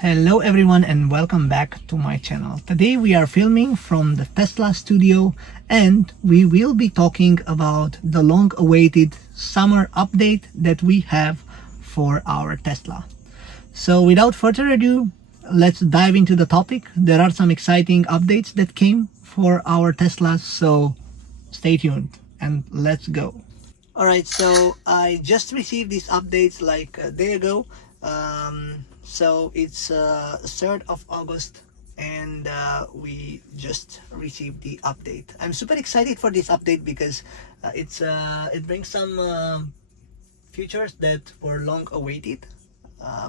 Hello everyone and welcome back to my channel. Today we are filming from the Tesla studio and we will be talking about the long-awaited summer update that we have for our Tesla. So without further ado, let's dive into the topic. There are some exciting updates that came for our Teslas, so stay tuned and let's go. Alright, so I just received these updates like a day ago. So it's 3rd of August and we just received the update. I'm super excited for this update because it brings some features that were long awaited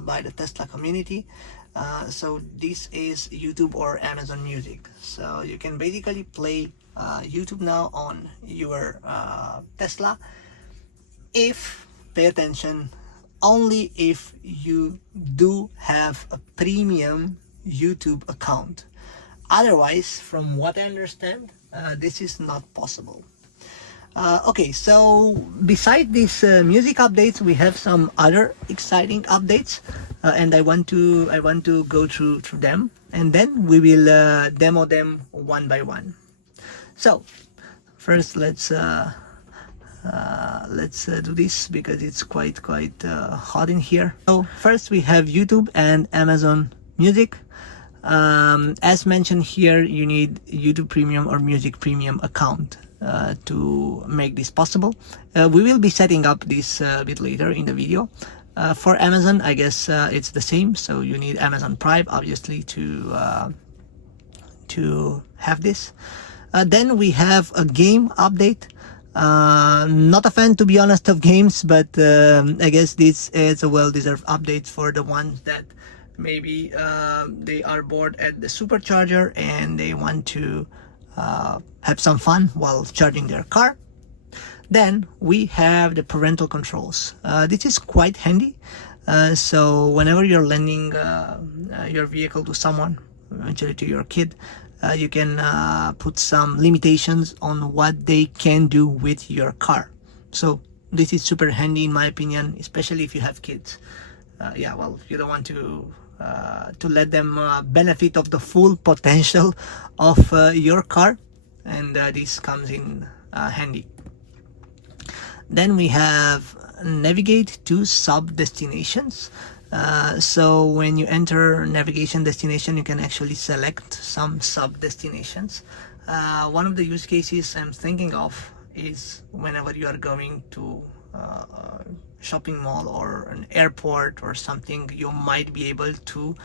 by the Tesla community. So this is YouTube or Amazon Music. So you can basically play YouTube now on your Tesla if, pay attention, only if you do have a premium YouTube account. Otherwise, from what I understand, this is not possible. Okay, so beside these music updates, we have some other exciting updates, and I want to go through them, and then we will demo them one by one. So first, let's do this because it's quite hot in here. So first we have YouTube and Amazon Music. As mentioned here, you need YouTube Premium or Music Premium account to make this possible. We will be setting up this a bit later in the video. For Amazon, I guess it's the same, so you need Amazon Prime obviously to have this. Then we have a game update. Not a fan, to be honest, of games, but I guess this is a well-deserved update for the ones that maybe they are bored at the Supercharger and they want to have some fun while charging their car. Then we have the Parental Controls. This is quite handy. So whenever you're lending your vehicle to someone, eventually to your kid, you can put some limitations on what they can do with your car. So this is super handy in my opinion, especially if you have kids. Yeah, well, you don't want to let them benefit of the full potential of your car, and this comes in handy. Then we have navigate to sub destinations. So when you enter navigation destination, you can actually select some sub destinations. One of the use cases I'm thinking of is whenever you are going to a shopping mall or an airport or something, you might be able to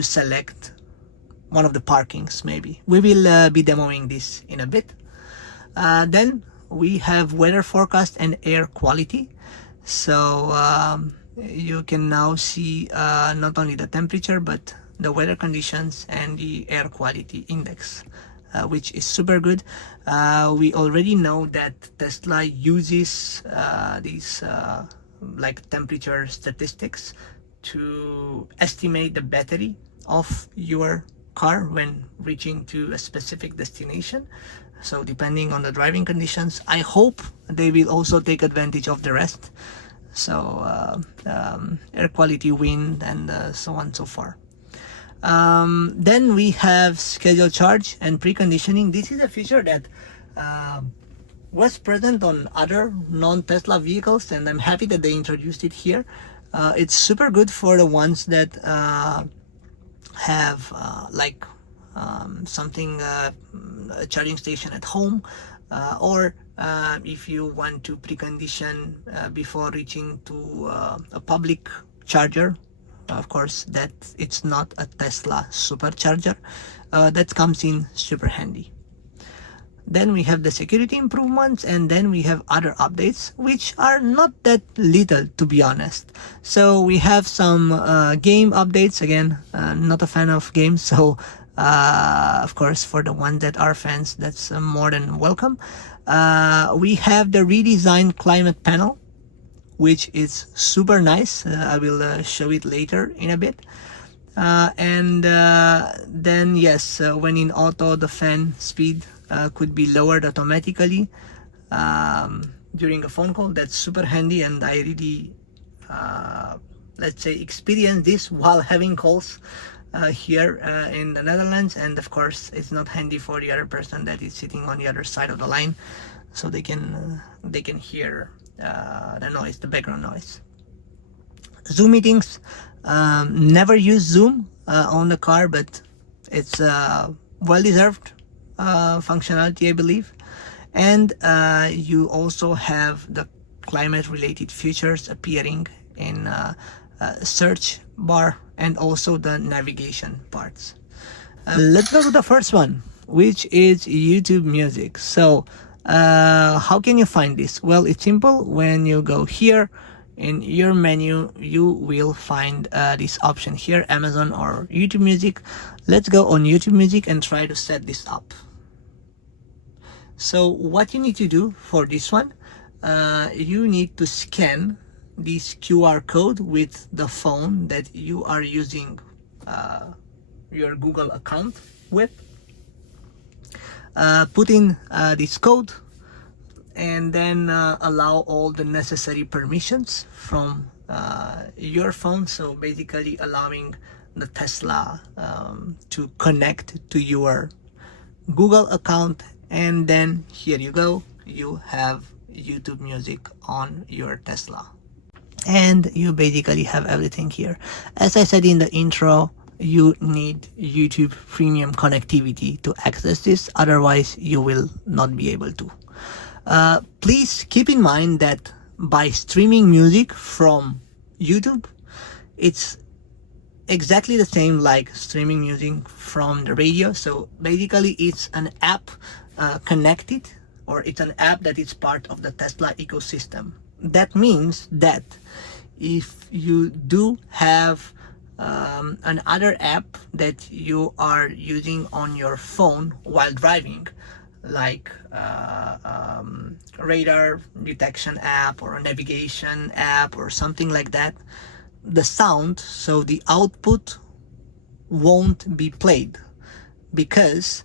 select one of the parkings. Maybe we will be demoing this in a bit. Then we have weather forecast and air quality. So you can now see not only the temperature but the weather conditions and the air quality index, which is super good. We already know that Tesla uses these like temperature statistics to estimate the battery of your car when reaching to a specific destination. So depending on the driving conditions, I hope they will also take advantage of the rest. So air quality, wind, and so on and so forth. Then we have scheduled charge and preconditioning. This is a feature that was present on other non-Tesla vehicles, and I'm happy that they introduced it here. It's super good for the ones that have like something, a charging station at home, or if you want to precondition before reaching to a public charger. Of course, that it's not a Tesla Supercharger. That comes in super handy. Then we have the security improvements, and then we have other updates which are not that little, to be honest. So we have some game updates. Again, not a fan of games, so of course for the ones that are fans, that's more than welcome. We have the redesigned climate panel, which is super nice. I will show it later in a bit. And then yes, when in auto, the fan speed could be lowered automatically during a phone call. That's super handy, and I really let's say, experience this while having calls here in the Netherlands. And of course, it's not handy for the other person that is sitting on the other side of the line, so they can hear the noise, the background noise. Zoom meetings, never use Zoom on the car, but it's well-deserved functionality, I believe. And you also have the climate-related features appearing in search bar and also the navigation parts. Let's go to the first one, which is YouTube Music. So how can you find this? Well, it's simple. When you go here in your menu, you will find this option here, Amazon or YouTube Music. Let's go on YouTube Music and try to set this up. So what you need to do for this one, you need to scan this QR code with the phone that you are using your Google account with. Put in this code and then allow all the necessary permissions from your phone. So basically allowing the Tesla to connect to your Google account, and then here you go, you have YouTube Music on your Tesla, and you basically have everything here. As I said in the intro, you need YouTube premium connectivity to access this, otherwise you will not be able to. Please keep in mind that by streaming music from YouTube, it's exactly the same like streaming music from the radio. So basically it's an app connected, or it's an app that is part of the Tesla ecosystem. That means that if you do have another app that you are using on your phone while driving, like radar detection app or a navigation app or something like that, the sound, so the output, won't be played because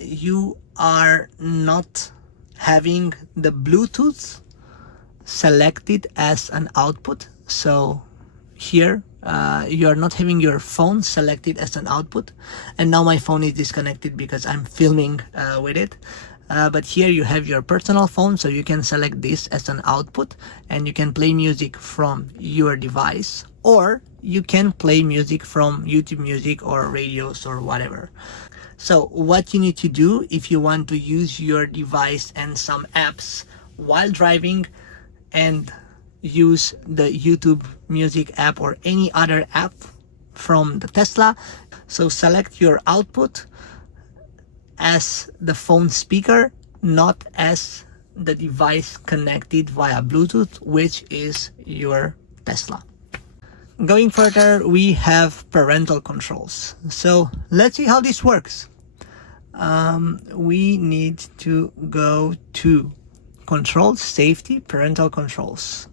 you are not having the Bluetooth selected as an output. So here you are not having your phone selected as an output, and now my phone is disconnected because I'm filming with it. But here you have your personal phone, so you can select this as an output and you can play music from your device, or you can play music from YouTube Music or radios or whatever. So what you need to do if you want to use your device and some apps while driving and use the YouTube Music app or any other app from the Tesla, so select your output as the phone speaker, not as the device connected via Bluetooth, which is your Tesla. Going further, we have parental controls. So let's see how this works. We need to go to controls, safety, parental controls,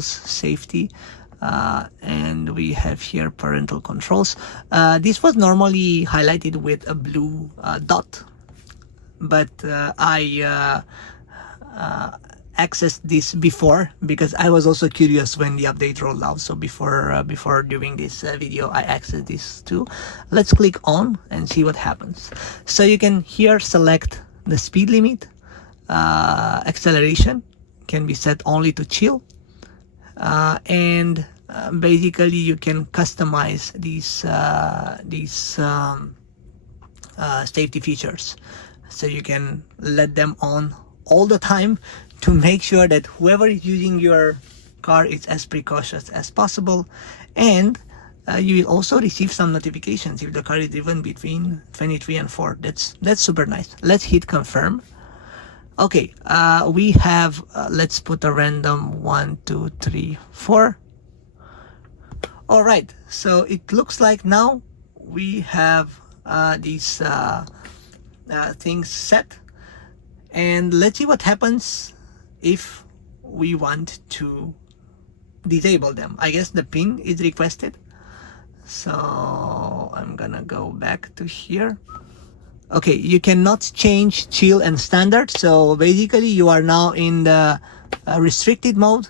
safety, and we have here parental controls. This was normally highlighted with a blue dot, but I accessed this before because I was also curious when the update rolled out. So before doing this video, I accessed this too. Let's click on and see what happens. So you can here select the speed limit, acceleration can be set only to chill, and basically you can customize these safety features. So you can let them on all the time to make sure that whoever is using your car is as precautious as possible, and you will also receive some notifications if the car is driven between 23 and 4. That's super nice. Let's hit confirm. Okay, we have let's put a random 1, 2, 3, 4. All right, so it looks like now we have these things set, and let's see what happens if we want to disable them. I guess the pin is requested, so I'm gonna go back to here. Okay, you cannot change chill and standard, so basically you are now in the restricted mode.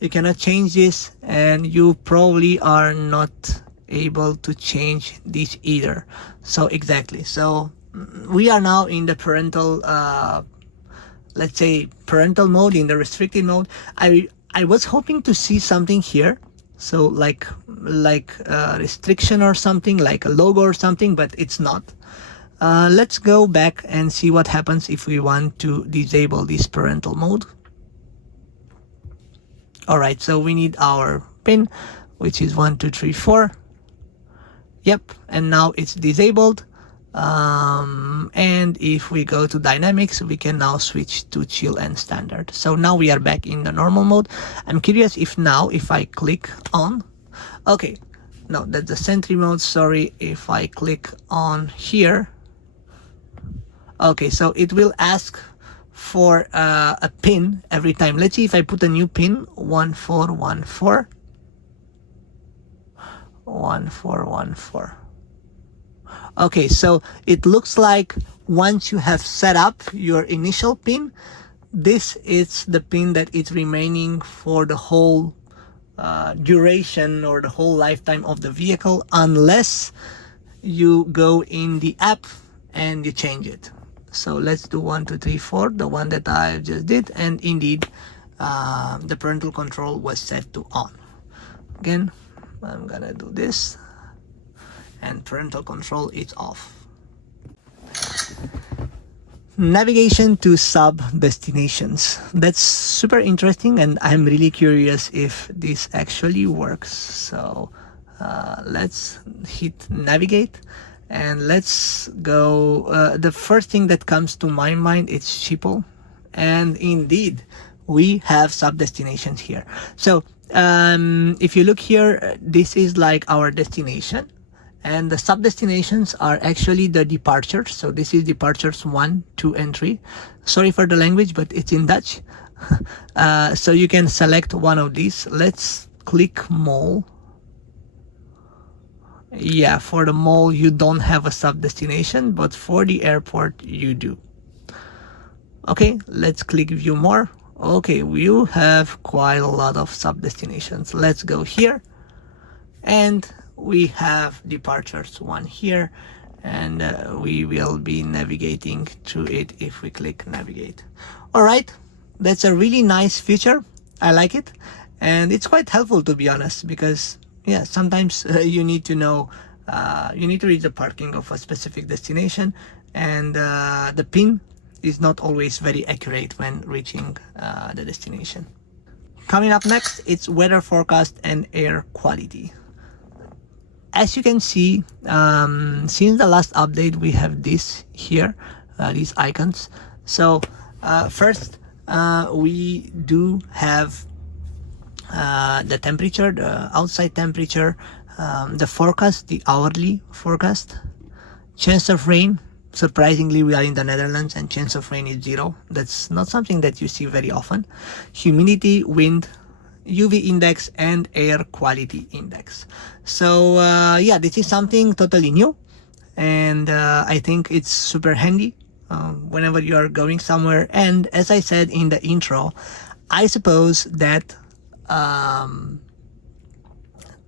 You cannot change this, and you probably are not able to change this either. So exactly, so we are now in the parental let's say parental mode, in the restricted mode. I was hoping to see something here, so like a restriction or something, like a logo or something, but it's not. Let's go back and see what happens if we want to disable this parental mode. All right, so we need our pin, which is 1 2 3 4. Yep, and now it's disabled. And if we go to dynamics, we can now switch to chill and standard. So now we are back in the normal mode. I'm curious if now, if I click on, okay, no, that's the sentry mode, sorry. If I click on here, okay, so it will ask for a pin every time. Let's see if I put a new pin, 1414. 1414. Okay, so it looks like once you have set up your initial pin, this is the pin that is remaining for the whole duration or the whole lifetime of the vehicle, unless you go in the app and you change it. So let's do 1 2 3 4, the one that I just did, and indeed the parental control was set to on. Again, I'm gonna do this, and parental control is off. Navigation to sub destinations. That's super interesting, and I'm really curious if this actually works. So let's hit navigate, and let's go. The first thing that comes to my mind is Schiphol, and indeed we have sub destinations here. So if you look here, this is like our destination, and the sub destinations are actually the departures. So this is departures 1 2 and 3. Sorry for the language, but it's in Dutch. So you can select one of these. Let's click mall. Yeah, for the mall you don't have a sub destination, but for the airport you do. Okay, let's click view more. Okay, we have quite a lot of sub destinations. Let's go here, and we have departures 1 here, and we will be navigating through it if we click navigate. All right, that's a really nice feature. I like it, and it's quite helpful, to be honest, because yeah, sometimes you need to know, you need to reach the parking of a specific destination, and the pin is not always very accurate when reaching the destination. Coming up next, it's weather forecast and air quality. As you can see, since the last update, we have this here, these icons. So first, we do have the temperature, the outside temperature, the forecast, the hourly forecast, chance of rain. Surprisingly, we are in the Netherlands and chance of rain is 0. That's not something that you see very often. Humidity, wind, UV index, and air quality index. So yeah, this is something totally new, and I think it's super handy whenever you are going somewhere. And as I said in the intro, I suppose that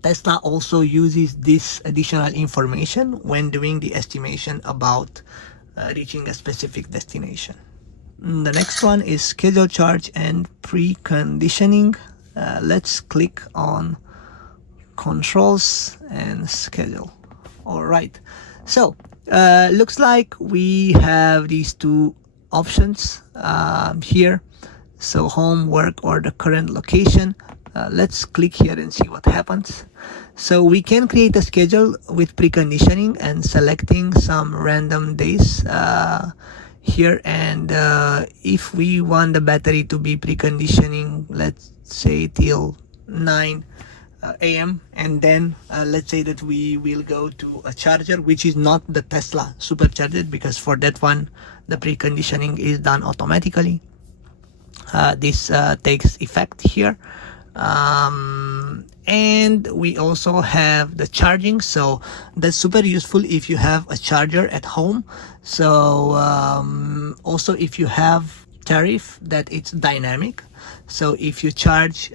Tesla also uses this additional information when doing the estimation about reaching a specific destination. The next one is schedule charge and preconditioning. Let's click on controls and schedule. All right, so looks like we have these two options here. So home, work, or the current location. Let's click here and see what happens. So we can create a schedule with preconditioning and selecting some random days here, and if we want the battery to be preconditioning, let's say till 9 a.m. and then let's say that we will go to a charger, which is not the Tesla Supercharger, because for that one the preconditioning is done automatically. This takes effect here. And we also have the charging, so that's super useful if you have a charger at home. So also if you have tariff that it's dynamic. So if you charge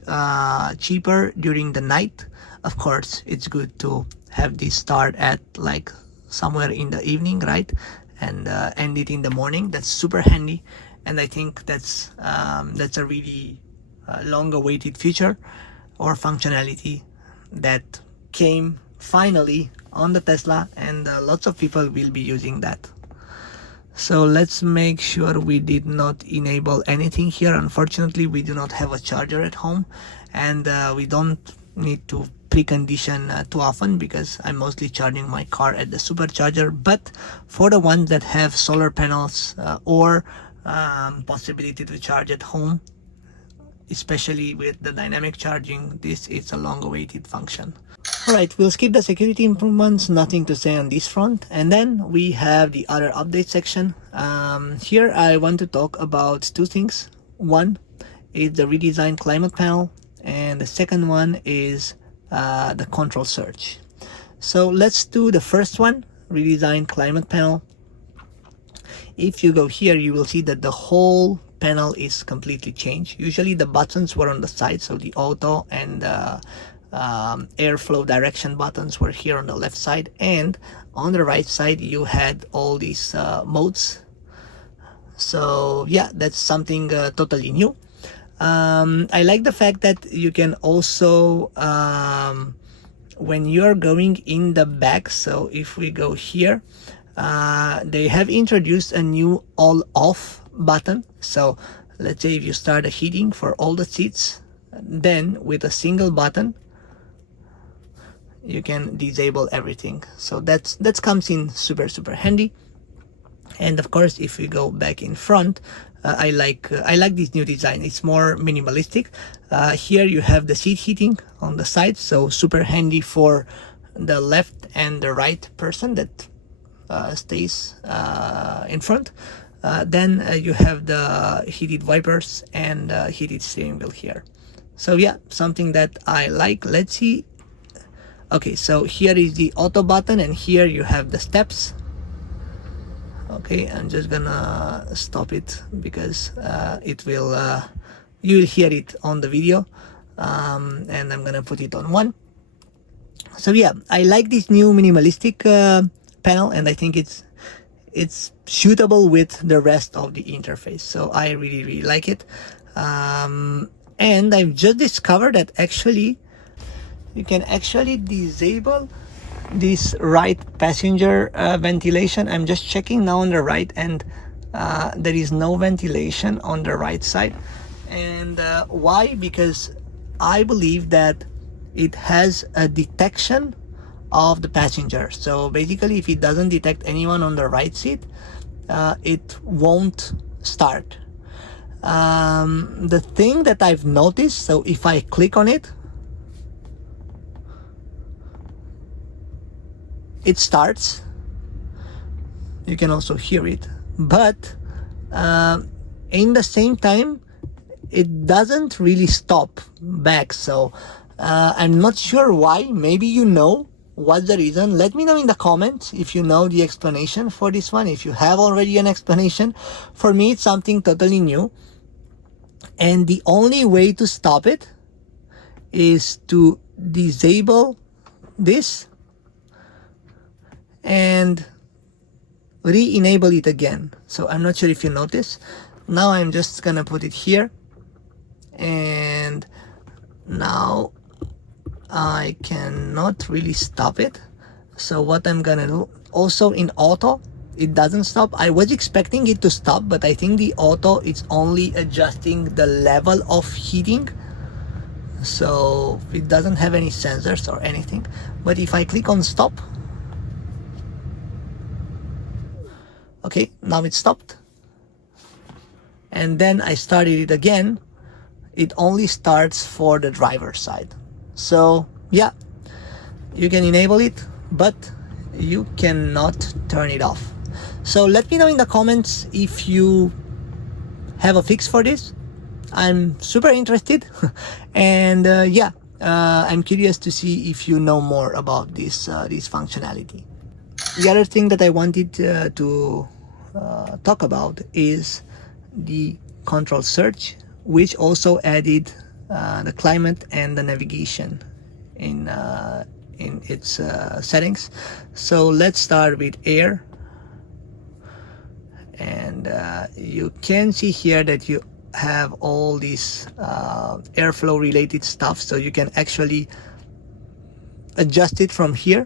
cheaper during the night, of course it's good to have this start at like somewhere in the evening, right, and end it in the morning. That's super handy, and I think that's a really long-awaited feature or functionality that came finally on the Tesla, and lots of people will be using that. So let's make sure we did not enable anything here. Unfortunately, we do not have a charger at home, and we don't need to precondition too often because I'm mostly charging my car at the Supercharger. But for the ones that have solar panels or possibility to charge at home, especially with the dynamic charging, this is a long-awaited function. Alright, we'll skip the security improvements, nothing to say on this front. And then we have the other update section. Here I want to talk about two things. One is the redesigned climate panel, and the second one is the control search. So let's do the first one, redesigned climate panel. If you go here, you will see that the whole panel is completely changed. Usually the buttons were on the side, so the auto and airflow direction buttons were here on the left side, and on the right side you had all these modes. So yeah, that's something totally new. I like the fact that you can also when you're going in the back, so if we go here, they have introduced a new all off button. So let's say if you start the heating for all the seats, then with a single button you can disable everything. So that comes in super handy. And of course, if we go back in front, I like this new design. It's more minimalistic. Here you have the seat heating on the side, so super handy for the left and the right person that stays in front. Then you have the heated wipers and heated steering wheel here. So yeah, something that I like. Let's see. Okay, so here is the auto button, and here you have the steps. Okay, I'm just gonna stop it because it will you'll hear it on the video, and I'm gonna put it on 1. So yeah, I like this new minimalistic panel, and I think it's suitable with the rest of the interface. So I really like it. And I've just discovered that actually you can actually disable this right passenger ventilation. I'm just checking now on the right, and there is no ventilation on the right side. And why? Because I believe that it has a detection of the passenger. So basically, if it doesn't detect anyone on the right seat, it won't start. The thing that I've noticed, so if I click on it, it starts. You can also hear it, but in the same time it doesn't really stop back. So I'm not sure why. Maybe you know what's the reason. Let me know in the comments if you know the explanation for this one, if you have already an explanation. For me, it's something totally new, and the only way to stop it is to disable this and re-enable it again. So I'm not sure if you notice. Now I'm just gonna put it here, and now I cannot really stop it. So what I'm gonna do, also in auto, it doesn't stop. I was expecting it to stop, but I think the auto is only adjusting the level of heating, so it doesn't have any sensors or anything. But if I click on stop, okay, now it stopped. And then I started it again. It only starts for the driver's side. So yeah, you can enable it, but you cannot turn it off. So let me know in the comments if you have a fix for this. I'm super interested. And yeah, I'm curious to see if you know more about this functionality. The other thing that I wanted to talk about is the control search, which also added the climate and the navigation in its settings. So let's start with air, and you can see here that you have all these airflow related stuff, so you can actually adjust it from here,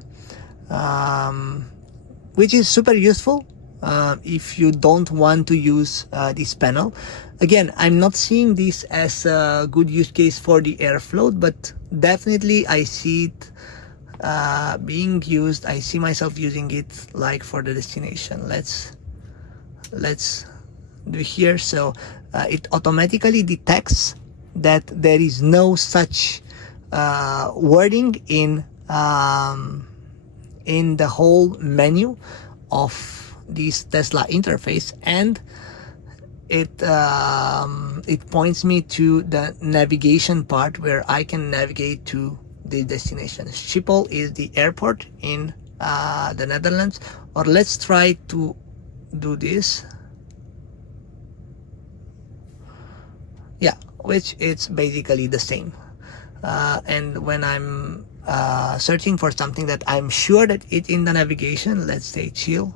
which is super useful if you don't want to use this panel. Again, I'm not seeing this as a good use case for the airflow, but definitely I see it being used. I see myself using it like for the destination. Let's do here. So it automatically detects that there is no such wording in the whole menu of this Tesla interface, and it points me to the navigation part where I can navigate to the destination. Schiphol is the airport in the Netherlands. Or let's try to do this. Yeah, which is basically the same. And when I'm searching for something that I'm sure that it's in the navigation, let's say chill,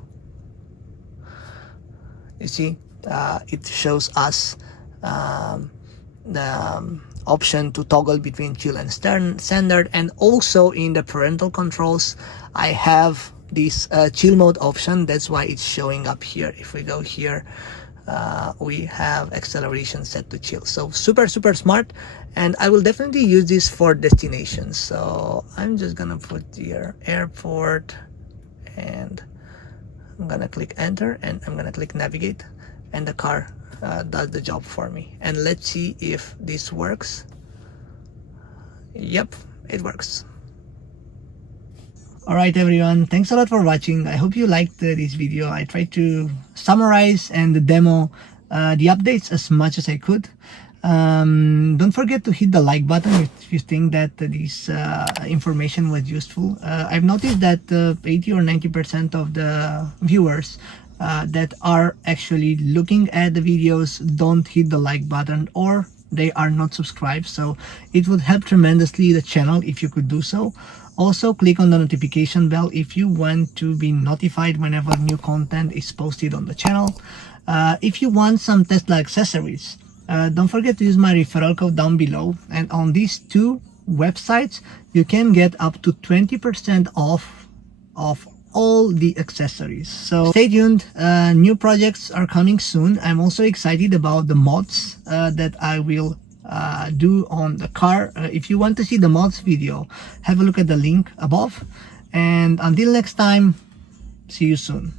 you see it shows us the option to toggle between chill and standard. And also in the parental controls I have this chill mode option. That's why it's showing up here. If we go here, we have acceleration set to chill. So super smart, and I will definitely use this for destinations. So I'm just gonna put here airport, and I'm gonna click enter, and I'm gonna click navigate, and the car does the job for me. And let's see if this works. Yep, it works. Alright everyone, thanks a lot for watching. I hope you liked this video. I tried to summarize and demo the updates as much as I could. Don't forget to hit the like button if you think that this information was useful. I've noticed that 80 or 90% of the viewers that are actually looking at the videos don't hit the like button, or they are not subscribed. So it would help tremendously the channel if you could do so. Also, click on the notification bell if you want to be notified whenever new content is posted on the channel. If you want some Tesla accessories, don't forget to use my referral code down below. And on these two websites, you can get up to 20% off of all the accessories. So stay tuned. New projects are coming soon. I'm also excited about the mods that I will do on the car. If you want to see the mods video, have a look at the link above. And until next time, see you soon.